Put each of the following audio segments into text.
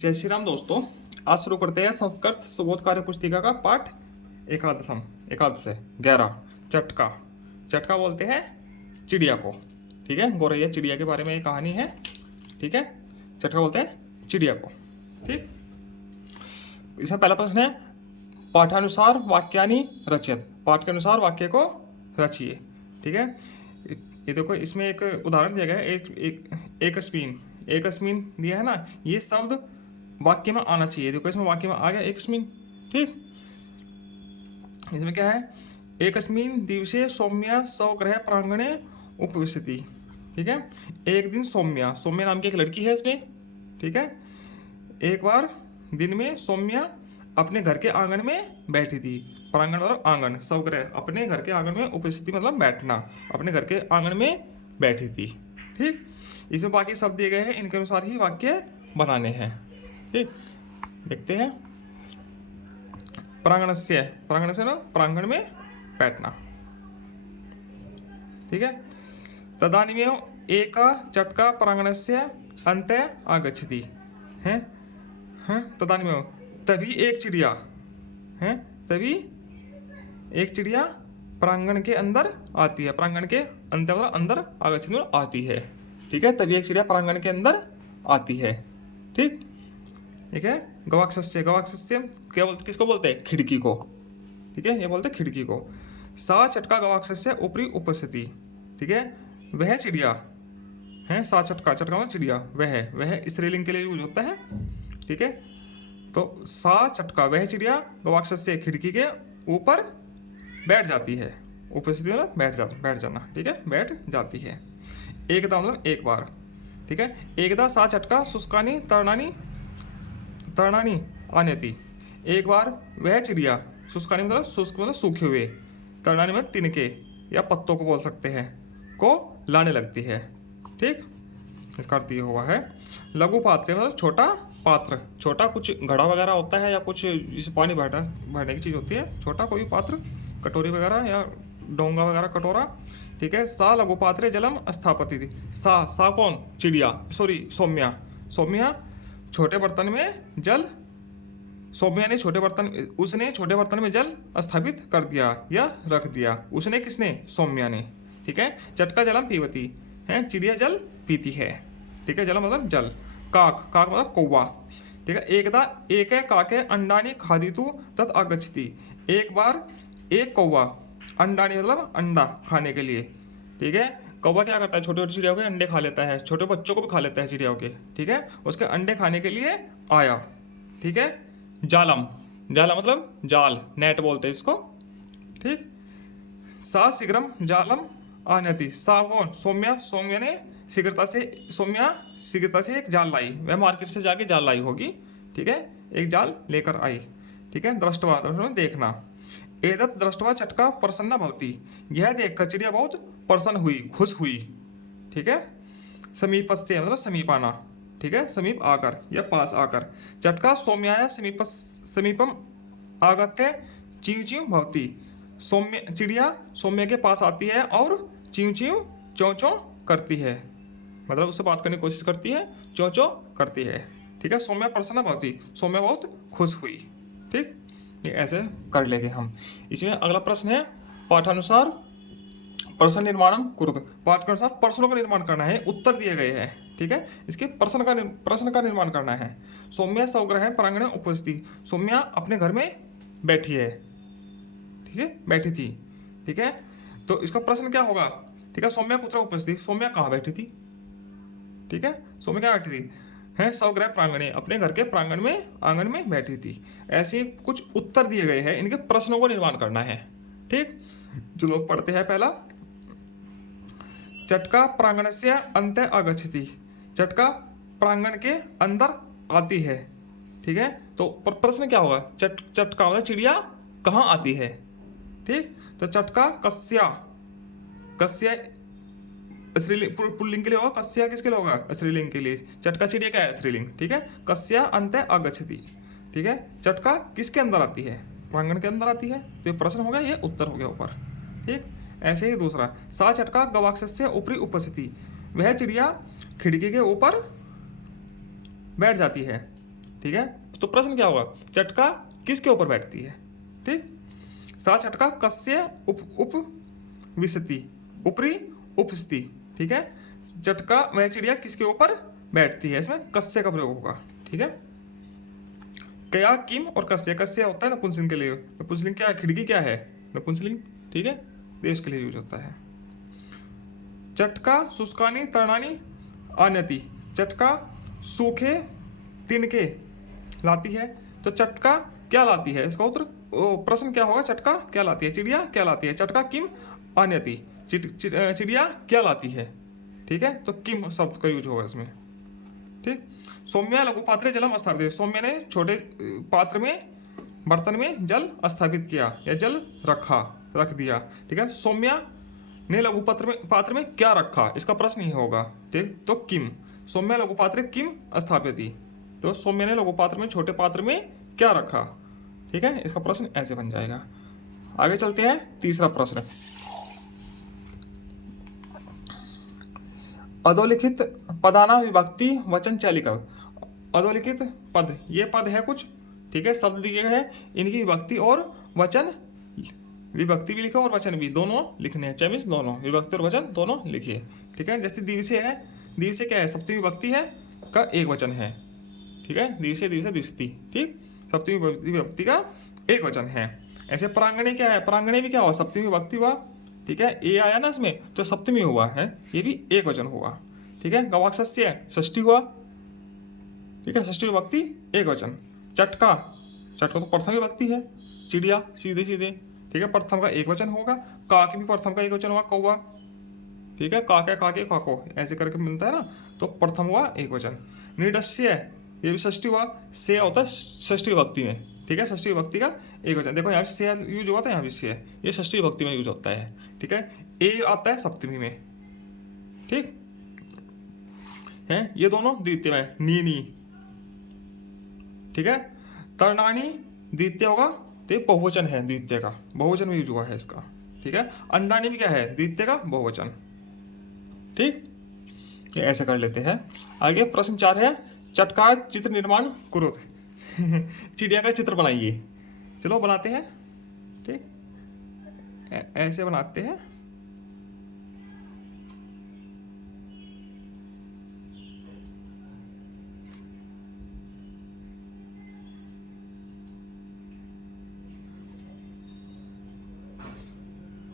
जय श्री राम दोस्तों। आज शुरू करते हैं संस्कृत सुबोध कार्य पुस्तिका का पाठ एकादश 11 चटका। चटका बोलते हैं चिड़िया को। ठीक है, गौरैया चिड़िया के बारे में एक कहानी है। ठीक है, चटका बोलते हैं चिड़िया को। ठीक, इसमें पहला प्रश्न है पाठानुसार वाक्यानि रचयत। पाठ के अनुसार वाक्य को रचिए। ठीक है, ये देखो इसमें एक उदाहरण दिया गया है। एकस्मिन दिया है ना, ये शब्द वाक्य में आना चाहिए। देखो इसमें वाक्य में आ गया एकस्मिन। ठीक, इसमें क्या है, एकस्मिन दिवसे सौम्या स्वगृह प्रांगणे उपविशति। ठीक है, एक दिन सौम्या नाम की एक लड़की है इसमें। ठीक है, एक बार दिन में सौम्या अपने घर के आंगन में बैठी थी। प्रांगण मतलब आंगन, स्वगृह अपने घर के आंगन में, उपस्थिति मतलब बैठना, अपने घर के आंगन में बैठी थी। ठीक, इसमें बाकी शब्द दिए गए हैं, इनके अनुसार ही वाक्य बनाने हैं। ठीक, देखते हैं। प्रांगण से ना प्रांगण में बैठना। ठीक है, तदानीमेव एक चटका प्रांगणस्य अन्ते आगच्छति है। तदानीमेव तभी एक चिड़िया है, तभी एक चिड़िया प्रांगण के अंदर आती है। प्रांगण के अंत मतलब अंदर आगच्छति मतलब आती है। ठीक है, तभी एक चिड़िया प्रांगण के अंदर आती है। ठीक है, गवाक्षस्य क्या बोलते, किसको बोलते हैं, खिड़की को। ठीक है, ये बोलते हैं खिड़की को। सा चटका गवाक्षस्य ऊपरी उपस्थिति। ठीक है, वह चिड़िया है। सा चटका मतलब चिड़िया, वह स्त्रीलिंग के लिए यूज होता है। ठीक है, तो सा चटका वह चिड़िया गवाक्षस्य खिड़की के ऊपर बैठ जाती है। उपस्थिति मतलब बैठ जाना। ठीक है, बैठ जाती है। एकदा मतलब एक बार। ठीक है, एकदा सा चटका शुष्कानि तरणानी आनेति। एक बार वह चिड़िया, शुष्कानी मतलब शुष्क मतलब सूखे हुए, तरणानी मतलब तिनके या पत्तों को बोल सकते हैं, को लाने लगती है। ठीक, इसका अर्थ ये हुआ है। लघु पात्र मतलब छोटा पात्र, छोटा कुछ घड़ा वगैरह होता है या कुछ जिसे पानी भरने की चीज़ होती है, छोटा कोई पात्र, कटोरी वगैरह या डोंगा वगैरह, कटोरा। ठीक है, सा लघु पात्रे जलम स्थापति थी। सा कौन, चिड़िया, सौम्या छोटे बर्तन में जल, उसने छोटे बर्तन में जल स्थापित कर दिया या रख दिया। उसने किसने, सौम्या ने। ठीक है, चटका जलम पीवती है, चिड़िया जल पीती है। ठीक है, जलम मतलब जल। काक मतलब कौवा। ठीक है, एकदा एक काके अंडानी खादितु तत् आगच्छति। एक बार एक कौवा, अंडानी मतलब अंडा खाने के लिए। ठीक है, कौवा क्या करता है, छोटे छोटे चिड़ियों के अंडे खा लेता है, छोटे बच्चों को भी खा लेता है चिड़ियों के। ठीक है, उसके अंडे खाने के लिए आया। ठीक है, जाला मतलब जाल, नेट बोलते हैं इसको। ठीक, सा शीघ्रम जालम आनति। सा कौन, सौम्या ने शीघ्रता से एक जाल लाई। वह मार्केट से जाके जाल लाई होगी। ठीक है, एक जाल लेकर आई। ठीक है, दृष्टवा देखना। एतत् दृष्टवा चटका प्रसन्ना भवति। यह देखकर चिड़िया बहुत प्रसन्न हुई, खुश हुई। ठीक है, समीपस्य मतलब समीप आना। ठीक है, समीप आकर या पास आकर। चटका सौम्याय समीपम आगत्य चीव चीव भवति। चिड़िया सौम्य के पास आती है और चीव चीव चौं चौं करती है, मतलब उससे बात करने की कोशिश करती है, चौं चौं करती है। ठीक है, सौम्या प्रसन्न भवति, सौम्या बहुत खुश हुई। ठीक, ये ऐसे कर लेंगे हम। इसमें अगला प्रश्न है पाठानुसार प्रश्न निर्माणम कुरुत। पाठ के अनुसार प्रश्नों का निर्माण करना है, उत्तर दिए गए हैं। ठीक है, इसके प्रश्न का निर्माण करना है। सौम्या स्वगृह प्रांगणे उपस्थिति। सौम्या अपने घर में बैठी है। ठीक है, बैठी थी। ठीक है, तो इसका प्रश्न क्या होगा। ठीक है, सौम्या कुत्र उपस्थिति, सौम्या कहाँ बैठी थी। ठीक है, सौम्या क्या बैठी थी है, स्वगृह प्रांगणे अपने घर के प्रांगण में, आंगन में बैठी थी। ऐसे कुछ उत्तर दिए गए हैं, इनके प्रश्नों को निर्माण करना है। ठीक, जो लोग पढ़ते हैं, पहला चटका प्रांगणस्य अन्ते आगच्छति। चटका प्रांगण के अंदर आती है। ठीक है, तो प्रश्न क्या होगा, चटका मतलब चिड़िया कहाँ आती है। ठीक, तो चटका कस्या स्त्रीलिंग, पुल्लिंग के लिए होगा, कस्या किसके लिए होगा, स्त्रीलिंग के लिए। चटका चिड़िया क्या है, स्त्रीलिंग। ठीक है, कस्या अन्ते आगच्छति। ठीक है, चटका किसके अंदर आती है, प्रांगण के अंदर आती है। तो ये प्रश्न हो गया, ये उत्तर हो गया ऊपर। ठीक, ऐसे ही दूसरा, सा चटका गवाक्षस्य ऊपरी उपस्थिति। वह चिड़िया खिड़की के ऊपर बैठ जाती है। ठीक है। तो प्रश्न क्या होगा, चटका किसके ऊपर बैठती है, ठीक। सा चटका कस्य उप विशति, ऊपरी उपस्थिति, ठीक है। चटका वह चिड़िया किसके ऊपर बैठती है, इसमें कस्य का प्रयोग होगा, ठीक है। कया किम और कस्य, कस्य होता है नपुंसकलिंग के लिए, नपुंसकलिंग क्या है, खिड़की क्या है, नपुंसकलिंग, ठीक है, देश के लिए यूज होता है। चटका शुष्कानी तरणानी आनति, चटका सूखे तिनके लाती है। तो चटका क्या लाती है, इसका उत्तर प्रश्न क्या होगा, चटका क्या लाती है, चिड़िया क्या लाती है। चटका किम आनति, चिड़िया क्या लाती है, ठीक है। तो किम शब्द का यूज होगा इसमें, ठीक। सौम्या लघु पात्रे जलम स्थापित, सौम्या ने छोटे पात्र में, बर्तन में जल स्थापित किया या जल रख दिया, ठीक है। सौम्या ने लघु पात्र में क्या रखा, इसका प्रश्न ही होगा, ठीक। तो किम, सौम्या लघु पात्रे किम स्थापित, तो सौम्या ने लघु पात्र में, छोटे पात्र में क्या रखा, ठीक है। इसका प्रश्न ऐसे बन जाएगा। आगे चलते हैं, तीसरा प्रश्न, अधोलिखित पदाना विभक्ति वचन चालिका। अधोलिखित पद, ये पद है कुछ, ठीक है, शब्द दिए गए हैं, इनकी विभक्ति और वचन, विभक्ति भी लिखो और वचन भी, दोनों लिखने हैं, चमिस दोनों, विभक्ति और वचन दोनों लिखिए, ठीक है। जैसे दिवसे है, दिवसे क्या है, सप्तमी विभक्ति है का एक वचन है, ठीक है, दिवसे दिवसे दिवसती, ठीक, सप्तमी विभक्ति का एक वचन है। ऐसे प्रांगणे क्या है, प्रांगणे भी क्या हुआ, सप्तमी विभक्ति हुआ, ठीक है, ए आया ना इसमें तो सप्तमी हुआ है, ये भी एक वचन हुआ, ठीक है। गवाक्षस्य षष्ठी हुआ, ठीक है, षष्ठी विभक्ति एक वचन। चटका, चटका तो प्रथम विभक्ति है, चिड़िया सीधे सीधे, ठीक है, प्रथम का एक वचन होगा। काक भी प्रथम का एक वचन हुआ, कौवा, ठीक है, काके काके काको ऐसे करके मिलता है ना, तो प्रथम हुआ एक वचन। निडस्य, ये भी षष्ठी हुआ, से होता है षष्ठी विभक्ति में, ठीक है, षष्ठी विभक्ति का एक वचन। देखो यहाँ से यूज हुआ था, यहाँ भी से, ये षष्ठी विभक्ति में यूज होता है, ठीक है। ए आता है सप्तमी में, ठीक है, ये दोनों द्वितीय में, नी, ठीक है। तरणानी द्वितीय होगा, तो ये बहुवचन है, द्वितीय का बहुवचन में यूज हुआ है इसका, ठीक है। अंडानी भी क्या है, द्वितीय का बहुवचन, ठीक, ये ऐसे कर लेते हैं। आगे प्रश्न 4 है, चटका चित्र निर्माण कुरुत, चिड़िया का चित्र बनाइए, चलो बनाते हैं, ठीक, ऐसे बनाते हैं,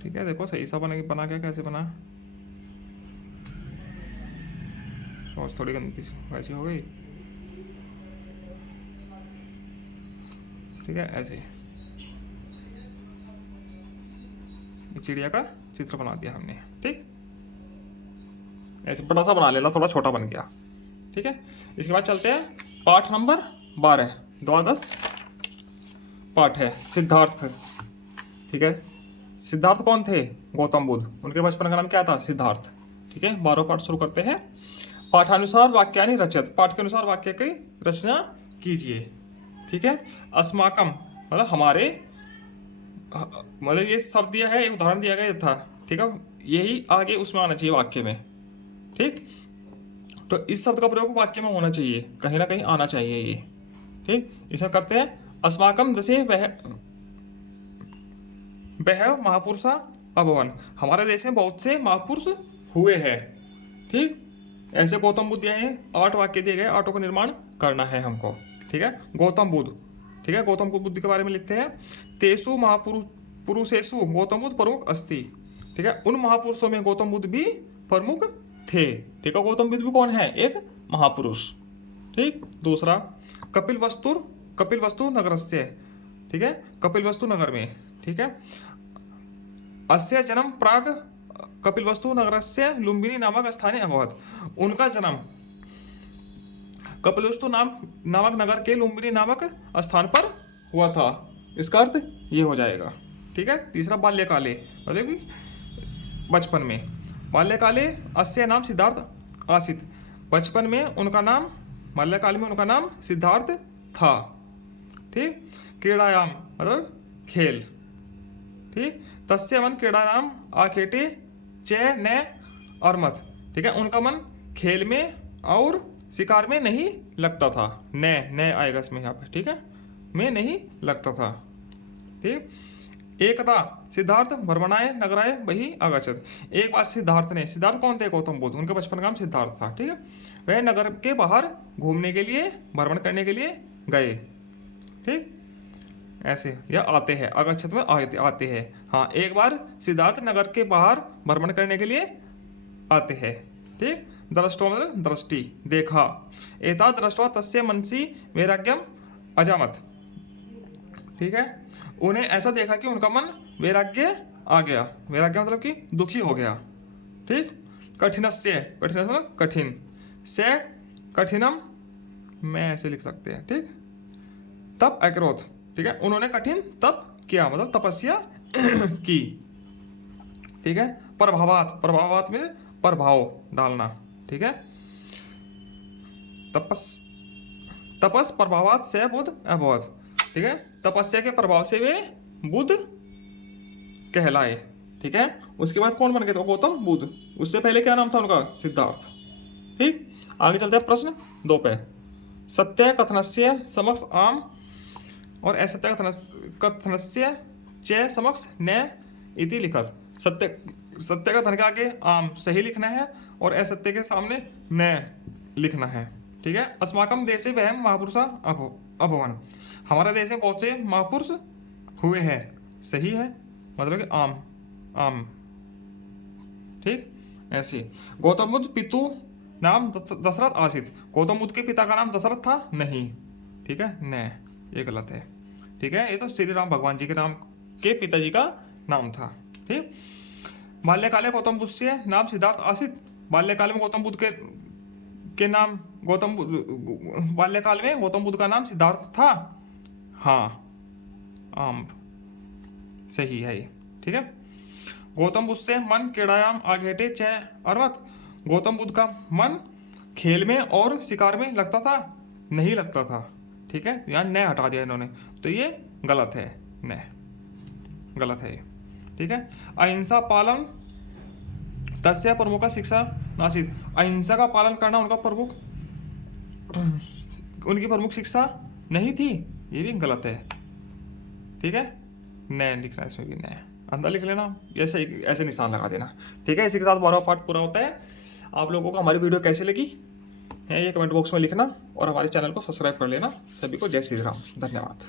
ठीक है। देखो सही सा बना क्या, कैसे बना, सोच थोड़ी गंदी वैसी हो गई, ठीक है, ऐसे चिड़िया का चित्र बना दिया हमने, ठीक, ऐसे बड़ा सा बना लेना, थोड़ा छोटा बन गया, ठीक है। इसके बाद चलते हैं पाठ नंबर 12, द्वादश पाठ है, सिद्धार्थ, ठीक है। सिद्धार्थ कौन थे, गौतम बुद्ध, उनके बचपन का नाम क्या था, सिद्धार्थ, ठीक है। 12 पाठ शुरू करते हैं। पाठानुसार वाक्यानि रचत, पाठ के अनुसार वाक्य की रचना कीजिए, ठीक है। अस्माकम मतलब हमारे, मतलब ये शब्द दिया है, एक उदाहरण दिया गया था, ठीक है, यही आगे उसमें आना चाहिए वाक्य में, ठीक। तो इस शब्द का प्रयोग वाक्य में होना चाहिए, कहीं ना कहीं आना चाहिए ये, ठीक। इसे करते हैं, अस्माकम दशे वह महापुरुषा अभवन, हमारे देश में बहुत से महापुरुष हुए हैं, ठीक। ऐसे गौतम बुद्ध दिए हैं, 8 वाक्य दिए गए, 8 का निर्माण करना है हमको, ठीक है। गौतम बुद्ध, ठीक है, गौतम बुद्ध के बारे में लिखते हैं, तेसु महापुरुषेषु गौतम बुद्ध प्रमुख अस्ति, ठीक है, उन महापुरुषों में गौतम बुद्ध भी प्रमुख थे, ठीक है। गौतम बुद्ध भी कौन है, एक महापुरुष, ठीक। दूसरा, कपिल वस्तु नगरस्य, ठीक है, कपिल वस्तु नगर में, ठीक है। अस्य जन्म प्राग कपिलवस्तु नगरस्य लुम्बिनी नामक स्थाने अभवत, उनका जन्म कपिलवस्तु नामक नगर के लुम्बिनी नामक स्थान पर हुआ था, इसका अर्थ ये हो जाएगा, ठीक है। तीसरा, बाल्यकाले मतलब कि बचपन में, बाल्यकाले अस्य नाम सिद्धार्थ आसीत, बचपन में उनका नाम, बाल्यकाल में उनका नाम सिद्धार्थ था, ठीक। क्रीड़ायाम मतलब खेल, ठीक। तस्य मन क्रीड़ायाम आखेटे चे न और मत, ठीक है, उनका मन खेल में और शिकार में नहीं लगता था। न आएगा इसमें यहाँ पे, ठीक है, में नहीं लगता था। ठीक। एकदा सिद्धार्थ भ्रमणाय नगराय वही अगच्छत्। एक बार सिद्धार्थ कौन थे? गौतम बुद्ध, उनके बचपन का नाम सिद्धार्थ था। ठीक है, वह नगर के बाहर घूमने के लिए, भ्रमण करने के लिए गए। ठीक, ऐसे या आते हैं, अगच्छत् में आते हैं। हाँ, एक बार सिद्धार्थ नगर के बाहर भ्रमण करने के लिए आते हैं। ठीक, दृष्टो मतलब दृष्टि, देखा। एता दृष्टवा तस्य मनसि वैराग्यम अजामत। ठीक है, उन्हें ऐसा देखा कि उनका मन वैराग्य आ गया। वैराग्य मतलब कि दुखी हो गया। ठीक, कठिनस्य, कठिन मतलब कठिन, से कठिनम में ऐसे लिख सकते हैं। ठीक, तप अक्रोध। ठीक है, उन्होंने कठिन तप किया मतलब तपस्या की। ठीक है, प्रभावात में प्रभाव डालना। ठीक है, तपस प्रभावात से बुद्ध अभवत। ठीक है, तपस्या के प्रभाव से वे बुद्ध कहलाए। ठीक है, उसके बाद कौन बन गए थे? गौतम बुद्ध। उससे पहले क्या नाम था उनका? सिद्धार्थ। ठीक, आगे चलते हैं प्रश्न 2 पे। सत्य कथनस्य समक्ष आम और असत्य कथनस्य च समक्ष न इति लिखत। सत्य कथन के आगे आम सही लिखना है और असत्य के सामने न लिखना है। ठीक है, अस्माकम देशे वयम महापुरुषा अभवन। हमारे देश में बहुत से महापुरुष हुए हैं, सही है, मतलब कि आम। ठीक, ऐसे। गौतम बुद्ध पितु नाम दशरथ आसित। गौतम बुद्ध के पिता का नाम दशरथ था? नहीं। ठीक है, न, ये गलत है। ठीक है, ये तो श्री राम भगवान जी के नाम के पिताजी का नाम था। ठीक, बाल्यकाले गौतम बुद्ध से नाम सिद्धार्थ आसित। बाल्यकाल में गौतम बुद्ध के नाम बाल्यकाल में गौतम बुद्ध का नाम सिद्धार्थ था। हाँ, आम सही है ये। ठीक है, गौतम बुद्ध से मन क्रीड़ायाम आघेटे च अर्वत। गौतम बुद्ध का मन खेल में और शिकार में लगता था? नहीं लगता था। ठीक है, यहाँ न हटा दिया इन्होंने, तो ये गलत है, न गलत है ये। ठीक है, अहिंसा पालन तस्य प्रमुख शिक्षा नासित। अहिंसा का पालन करना उनकी प्रमुख शिक्षा नहीं थी, ये भी गलत है। ठीक है, न लिखना है इसमें भी, न अंदर लिख लेना, ऐसे निशान लगा देना। ठीक है, इसी के साथ 12वां पार्ट पूरा होता है। आप लोगों को हमारी वीडियो कैसे लगी है ये कमेंट बॉक्स में लिखना और हमारे चैनल को सब्सक्राइब कर लेना। सभी को जय श्री राम, धन्यवाद।